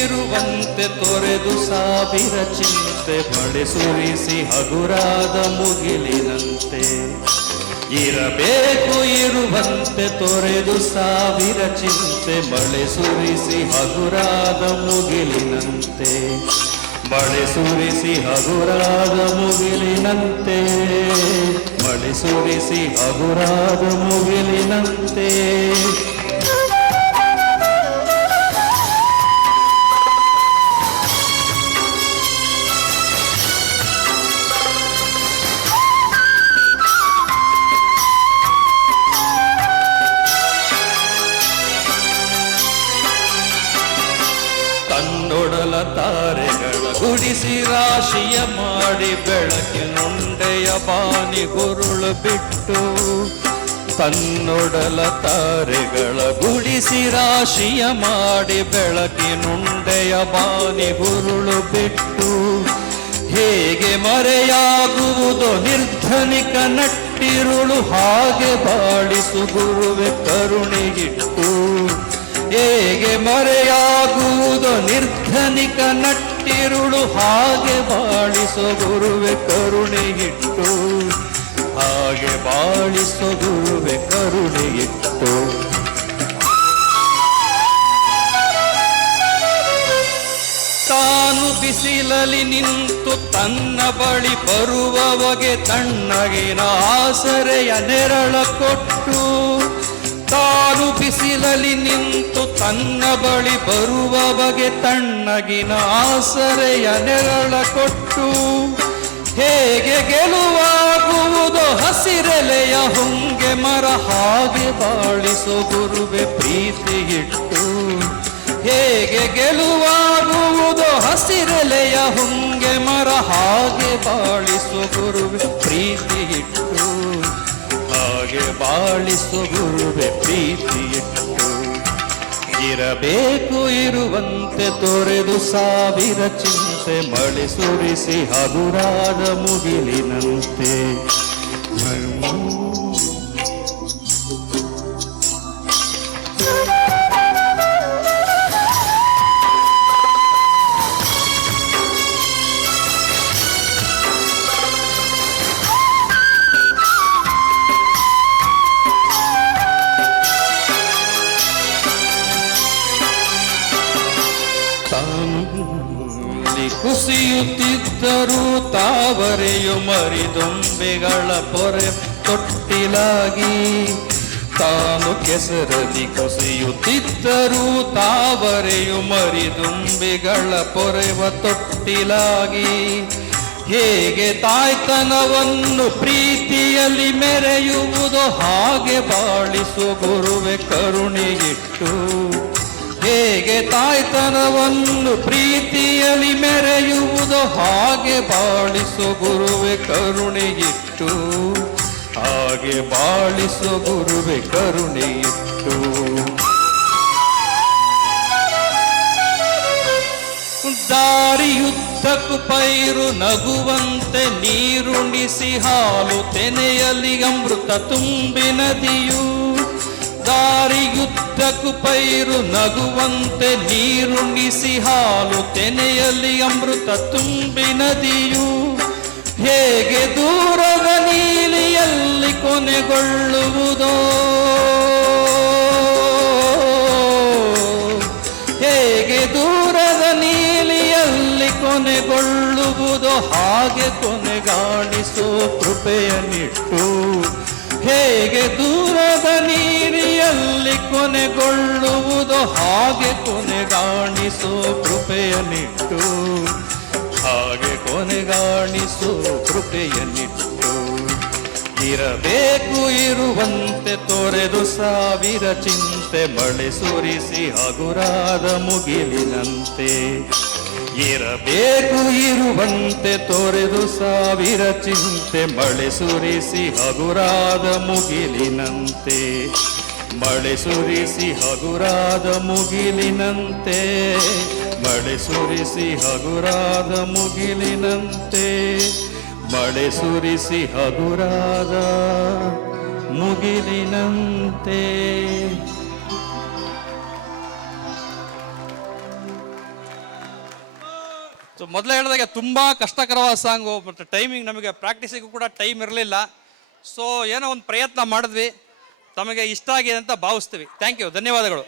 ಇರುವಂತೆ ತೊರೆದು ಸಾವಿರ ಚಿಂತೆ ಮಳೆ ಸುರಿಸಿ ಹಗುರಾದ ಮುಗಿಲಿನಂತೆ. ಇರಬೇಕು ಇರುವಂತೆ ತೊರೆದು ಸಾವಿರ ಚಿಂತೆ ಮಳೆ ಸುರಿಸಿ ಹಗುರಾದ ಮುಗಿಲಿನಂತೆ. ಮಳೆ ಸುರಿಸಿ ಹಗುರಾದ ಮುಗಿಲಿನಂತೆ. ಮಳೆ ಸುರಿಸಿ ಹಗುರಾದ ಮುಗಿಲಿನಂತೆ. ತನ್ನೊಡಲ ತಾರೆಗಳ ಗುಡಿಸಿ ರಾಶಿಯ ಮಾಡಿ ಬೆಳಕಿನುಂಡೆಯ ಬಾನಿ ಗುರುಳು ಬಿಟ್ಟು. ತನ್ನೊಡಲ ತಾರೆಗಳ ಗುಡಿಸಿ ರಾಶಿಯ ಮಾಡಿ ಬೆಳಕಿನುಂಡೆಯ ಬಾನಿ ಗುರುಳು ಬಿಟ್ಟು. ಹೇಗೆ ಮರೆಯಾಗುವುದೋ ನಿರ್ಧನಿಕ ನಟ್ಟಿರುಳು ಹಾಗೆ ಬಾಳಿಸು ಗುರುವೆ ಕರುಣೆಗಿಟ್ಟು. ಹೇಗೆ ಮರೆಯಾಗುವುದೋ ನಿರ್ಧನಿಕ ನಟ್ಟಿರುಳು ಹಾಗೆ ಬಾಳಿಸೋ ಗುರುವೆ ಕರುಣೆಗಿಟ್ಟು. ಹಾಗೆ ಬಾಳಿಸೋ ಗುರುವೆ ಕರುಣೆಗಿಟ್ಟು. ತಾನು ಬಿಸಿಲಲ್ಲಿ ನಿಂತು ತನ್ನ ಬಳಿ ಬರುವವಗೆ ತಣ್ಣಗಿನ ಆಸರೆಯ ನೆರಳ ಕೊಟ್ಟು. ತಾನು ಬಿಸಿಲಲ್ಲಿ ನಿಂತು ತನ್ನ ಬಳಿ ಬರುವ ಬಗೆ ತಣ್ಣಗಿನ ಆಸರೆಯ ನೆರಳ ಕೊಟ್ಟು. ಹೇಗೆ ಗೆಲುವಾಗುವುದೋ ಹಸಿರೆಲೆಯ ಹೊಂಗೆ ಮರ ಹಾಗೆ ಬಾಳಿಸೋ ಗುರುವೆ ಪ್ರೀತಿಗಿಟ್ಟು. ಹೇಗೆ ಗೆಲುವಾಗುವುದೋ ಹಸಿರೆಲೆಯ ಹೊಂಗೆ ಮರ ಹಾಗೆ ಬಾಳಿಸೋ ಗುರುವೆ ಪ್ರೀತಿಗಿಟ್ಟು. ಹಾಗೆ ಬಾಳಿಸೋ ಗುರುವೆ ಪ್ರೀತಿಯಿಟ್ಟು. ಇರಬೇಕು ಇರುವಂತೆ ತೊರೆದು ಸಾವಿರ ಚಿಂತೆ ಮಳೆ ಸುರಿಸಿ ಹಗುರಾದ ಮುಗಿಲಿನಂತೆ. ಕುಸಿಯುತ್ತಿದ್ದರೂ ತಾವರೆಯು ಮರಿದೊಂಬೆಗಳ ಪೊರೆ ತೊಟ್ಟಿಲಾಗಿ. ತಾನು ಕೆಸರಲ್ಲಿ ಕುಸಿಯುತ್ತಿದ್ದರೂ ತಾವರೆಯು ಮರಿದುಂಬೆಗಳ ಪೊರೆವ ತೊಟ್ಟಿಲಾಗಿ. ಹೇಗೆ ತಾಯ್ತನವನ್ನು ಪ್ರೀತಿಯಲ್ಲಿ ಮೆರೆಯುವುದೋ ಹಾಗೆ ಬಾಳಿಸೋ ಗುರುವೆ ಕರುಣೆಗಿಟ್ಟು. ಹೇಗೆ ತಾಯ್ತನವನ್ನು ಪ್ರೀತಿಯಲ್ಲಿ ಮೆರೆಯುವುದೋ ಹಾಗೆ ಬಾಳಿಸೋ ಗುರುವೆ ಕರುಣೆಗಿಟ್ಟು. ಹಾಗೆ ಬಾಳಿಸೋ ಗುರುವೆ ಕರುಣೆಗಿಟ್ಟು. ದಾರಿಯುದ್ದಕ್ಕೂ ಪೈರು ನಗುವಂತೆ ನೀರುಣಿಸಿ ಹಾಲು ತೆನೆಯಲ್ಲಿ ಅಮೃತ ತುಂಬಿ ನದಿಯು. ದಾರಿಯುದ್ದಕ್ಕೂ ಪೈರು ನಗುವಂತೆ ನೀರುಣಿಸಿ ಹಾಲು ತೆನೆಯಲ್ಲಿ ಅಮೃತ ತುಂಬಿ ನದಿಯು. ಹೇಗೆ ದೂರದ ನೀಲಿಯಲ್ಲಿ ಕೊನೆಗೊಳ್ಳುವುದೋ. ಹೇಗೆ ದೂರದ ನೀಲಿಯಲ್ಲಿ ಕೊನೆಗೊಳ್ಳುವುದೋ ಹಾಗೆ ಕೊನೆಗಾಣಿಸೋ ಕೃಪೆಯನ್ನಿಟ್ಟು. ಹೇಗೆ ದೂರದ ನೀರಿಯಲ್ಲಿ ಕೊನೆಗೊಳ್ಳುವುದೋ ಹಾಗೆ ಕೊನೆಗಾಣಿಸೋ ಕೃಪೆಯನ್ನಿಟ್ಟು. ಹಾಗೆ ಕೊನೆಗಾಣಿಸೋ ಕೃಪೆಯನ್ನಿಟ್ಟು. ಇರಬೇಕು ಇರುವಂತೆ ತೊರೆದು ಸಾವಿರ ಚಿಂತೆ ಮಳೆ ಸುರಿಸಿ ಹಗುರಾದ ಮುಗಿಲಿನಂತೆ. ಇರಬೇಕು ಇರುವಂತೆ ತೊರೆದು ಸಾವಿರ ಚಿಂತೆ ಮಳೆ ಸುರಿಸಿ ಹಗುರಾದ ಮುಗಿಲಿನಂತೆ. ಮಳೆ ಸುರಿಸಿ ಹಗುರಾದ ಮುಗಿಲಿನಂತೆ. ಮಳೆ ಸುರಿಸಿ ಹಗುರಾದ ಮುಗಿಲಿನಂತೆ. ಮಳೆ ಸುರಿಸಿ ಹಗುರಾದ ಮುಗಿಲಿನಂತೆ. ಸೊ ಮೊದಲೇ ಹೇಳಿದಾಗೆ ತುಂಬ ಕಷ್ಟಕರವಾದ ಸಾಂಗು, ಮತ್ತು ಟೈಮಿಂಗ್ ನಮಗೆ ಪ್ರಾಕ್ಟೀಸಿಗೂ ಕೂಡ ಟೈಮ್ ಇರಲಿಲ್ಲ. ಸೊ ಏನೋ ಒಂದು ಪ್ರಯತ್ನ ಮಾಡಿದ್ವಿ, ತಮಗೆ ಇಷ್ಟ ಆಗಿದೆ ಅಂತ ಭಾವಿಸ್ತೀವಿ. ಥ್ಯಾಂಕ್ ಯು, ಧನ್ಯವಾದಗಳು.